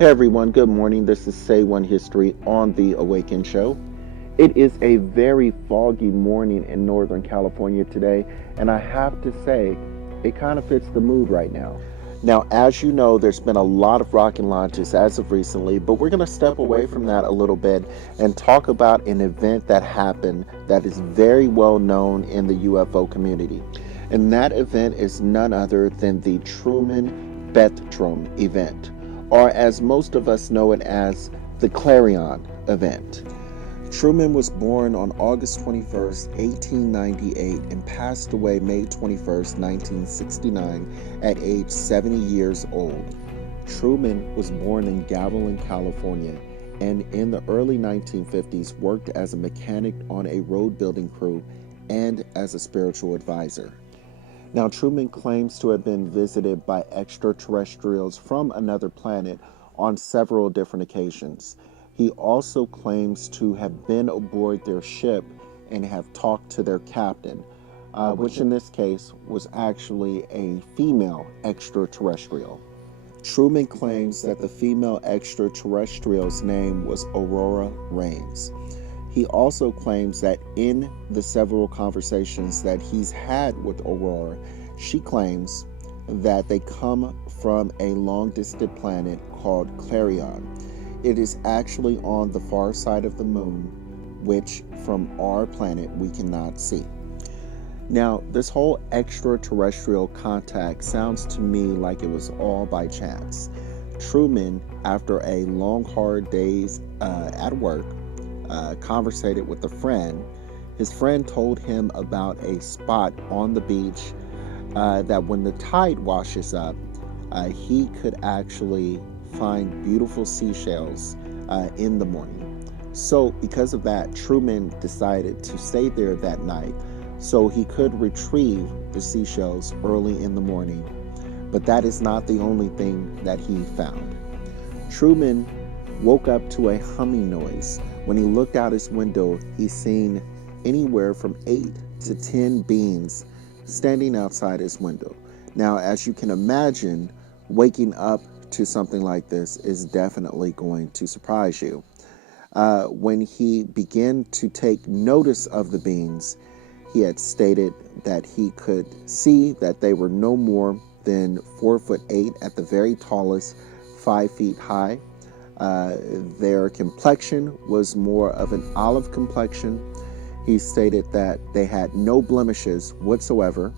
Hey everyone, good morning. This is Say One History on the Awaken Show. It is a very foggy morning in Northern California today, and I have to say, it kind of fits the mood right now. Now, as you know, there's been a lot of rocket launches as of recently, but we're going to step away from that a little bit and talk about an event that happened that is very well known in the UFO community. And that event is none other than the Truman Event, or as most of us know it as the Clarion Event. Truman was born on August 21st, 1898, and passed away May 21st, 1969, at age 70 years old. Truman was born in Gavilan, California, and in the early 1950s worked as a mechanic on a road building crew and as a spiritual advisor. Now, Truman claims to have been visited by extraterrestrials from another planet on several different occasions. He also claims to have been aboard their ship and have talked to their captain, which in this case was actually a female extraterrestrial. Truman claims that the female extraterrestrial's name was Aurora Rains. He also claims that in the several conversations that he's had with Aurora, she claims that they come from a long-distant planet called Clarion. It is actually on the far side of the moon, which from our planet we cannot see. Now, this whole extraterrestrial contact sounds to me like it was all by chance. Truman, after a long, hard days at work, conversated with a friend. His friend told him about a spot on the beach that when the tide washes up, he could actually find beautiful seashells in the morning. So because of that, Truman decided to stay there that night so he could retrieve the seashells early in the morning. But that is not the only thing that he found. Truman woke up to a humming noise. When he looked out his window, he seen anywhere from 8 to 10 beings standing outside his window. Now, as you can imagine, waking up to something like this is definitely going to surprise you. When he began to take notice of the beings, he had stated that he could see that they were no more than 4'8" at the very tallest, 5 feet high. Their complexion was more of an olive complexion. He stated that they had no blemishes whatsoever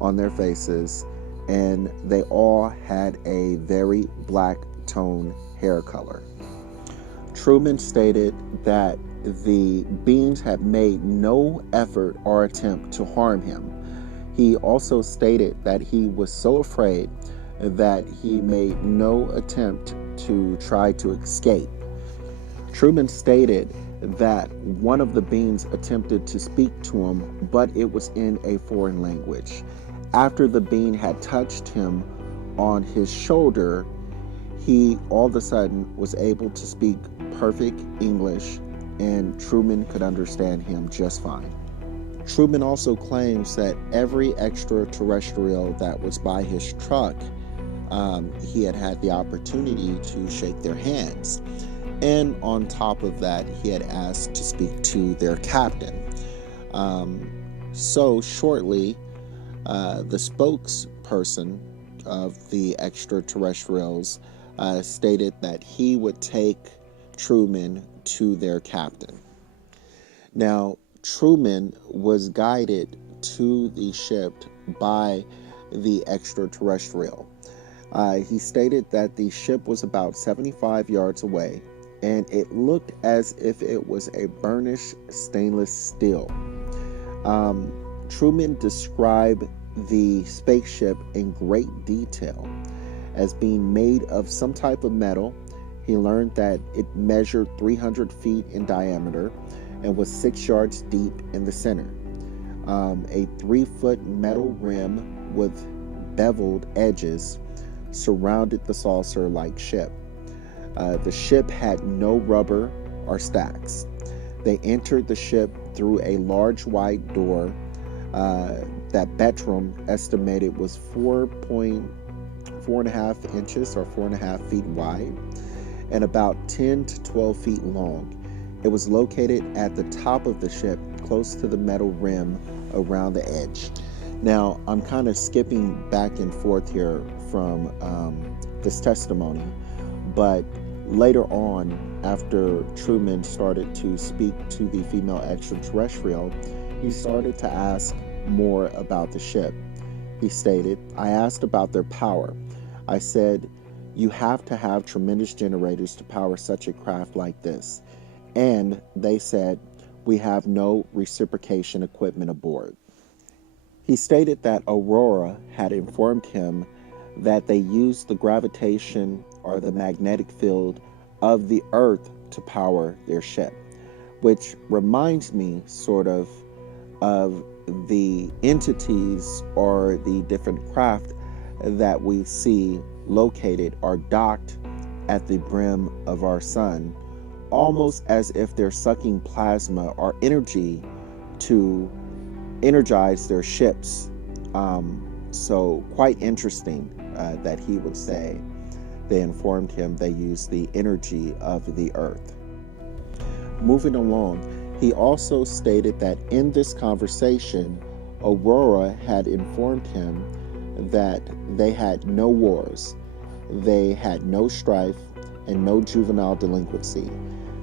on their faces, and they all had a very black tone hair color. Truman stated that the beings had made no effort or attempt to harm him. He also stated that he was so afraid that he made no attempt to try to escape. Truman stated that one of the beings attempted to speak to him, but it was in a foreign language. After the being had touched him on his shoulder, he all of a sudden was able to speak perfect English, and Truman could understand him just fine. Truman also claims that every extraterrestrial that was by his truck, he had the opportunity to shake their hands. And on top of that, he had asked to speak to their captain. So shortly, the spokesperson of the extraterrestrials stated that he would take Truman to their captain. Now, Truman was guided to the ship by the extraterrestrial. He stated that the ship was about 75 yards away, and it looked as if it was a burnished stainless steel. Truman described the spaceship in great detail as being made of some type of metal. He learned that it measured 300 feet in diameter and was 6 yards deep in the center. A 3-foot metal rim with beveled edges surrounded the saucer-like ship. The ship had no rubber or stacks. They entered the ship through a large wide door that Betram estimated was 4.5 inches or 4.5 feet wide. and about 10 to 12 feet long. It was located at the top of the ship, close to the metal rim around the edge. Now, I'm kind of skipping back and forth here from this testimony, but later on, after Truman started to speak to the female extraterrestrial, he started to ask more about the ship. He stated, "I asked about their power. I said, you have to have tremendous generators to power such a craft like this. And they said, we have no reciprocation equipment aboard." He stated that Aurora had informed him that they used the gravitation or the magnetic field of the Earth to power their ship, which reminds me sort of the entities or the different craft that we see located or docked at the brim of our sun, almost as if they're sucking plasma or energy to energize their ships. So quite interesting that he would say they informed him they used the energy of the Earth. Moving along, he also stated that in this conversation, Aurora had informed him that they had no wars, they had no strife, and no juvenile delinquency.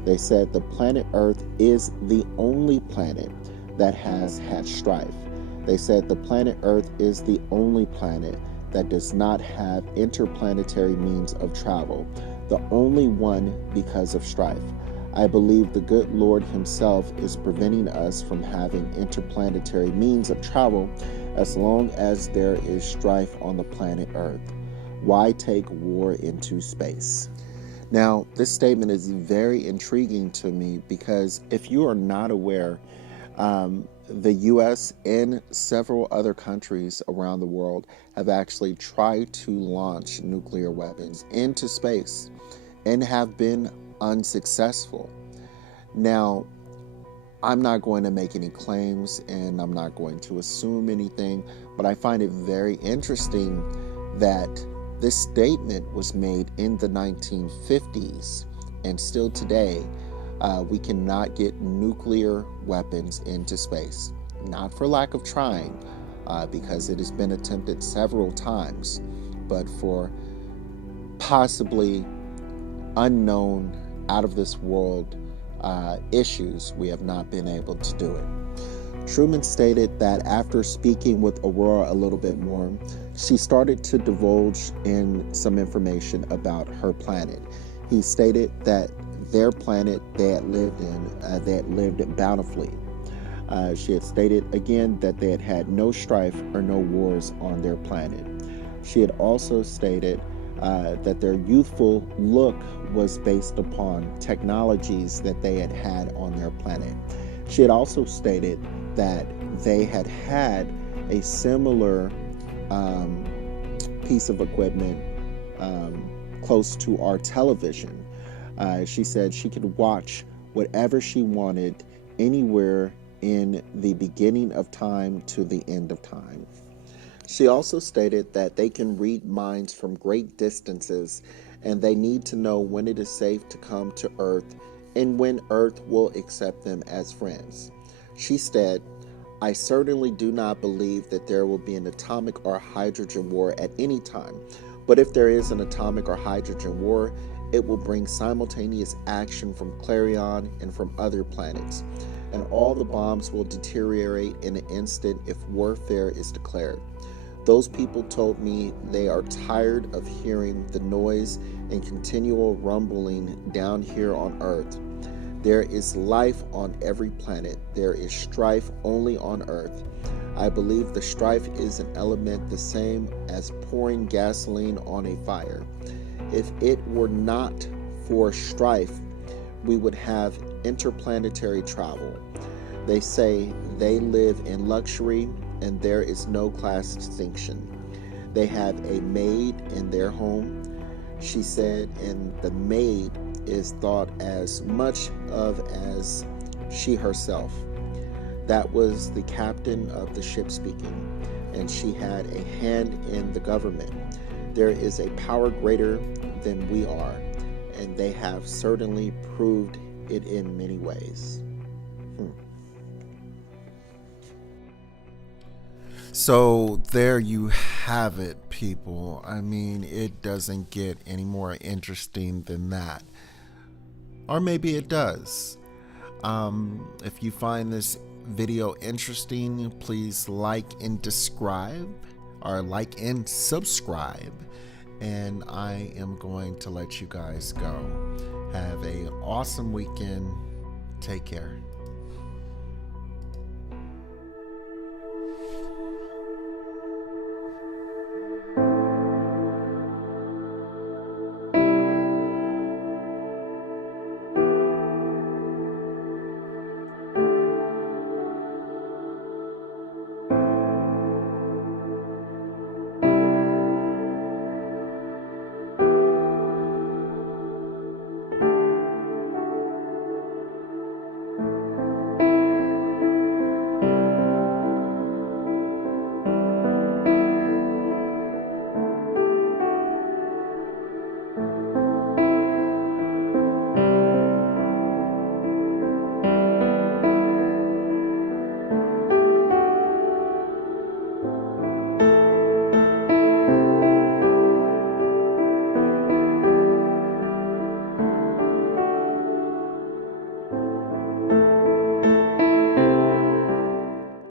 They said the planet Earth is the only planet that has had strife. They said the planet Earth is the only planet that does not have interplanetary means of travel, the only one because of strife. I believe the good Lord himself is preventing us from having interplanetary means of travel as long as there is strife on the planet Earth. Why take war into space? Now, this statement is very intriguing to me because if you are not aware, the U.S. and several other countries around the world have actually tried to launch nuclear weapons into space and have been unsuccessful. Now, I'm not going to make any claims and I'm not going to assume anything, but I find it very interesting that this statement was made in the 1950s, and still today, we cannot get nuclear weapons into space. Not for lack of trying, because it has been attempted several times, but for possibly unknown, out of this world issues, we have not been able to do it. Truman stated that after speaking with Aurora a little bit more, she started to divulge in some information about her planet. He stated that their planet they had lived in, they had lived bountifully. She had stated again that they had had no strife or no wars on their planet. She had also stated that their youthful look was based upon technologies that they had had on their planet. She had also stated that they had had a similar piece of equipment close to our television. She said she could watch whatever she wanted anywhere in the beginning of time to the end of time. She also stated that they can read minds from great distances and they need to know when it is safe to come to Earth and when Earth will accept them as friends. She said, "I certainly do not believe that there will be an atomic or hydrogen war at any time, but if there is an atomic or hydrogen war, it will bring simultaneous action from Clarion and from other planets, and all the bombs will deteriorate in an instant if warfare is declared. Those people told me they are tired of hearing the noise and continual rumbling down here on Earth. There is life on every planet. There is strife only on Earth. I believe the strife is an element the same as pouring gasoline on a fire. If it were not for strife, we would have interplanetary travel. They say they live in luxury and there is no class distinction. They have a maid in their home," she said, and the maid is thought as much of as she herself. That was the captain of the ship speaking, and she had a hand in the government. There is a power greater than we are, and they have certainly proved it in many ways. So there you have it, people. I mean, it doesn't get any more interesting than that. Or maybe it does. If you find this video interesting, please like and subscribe, or like and subscribe. And I am going to let you guys go. Have an awesome weekend. Take care.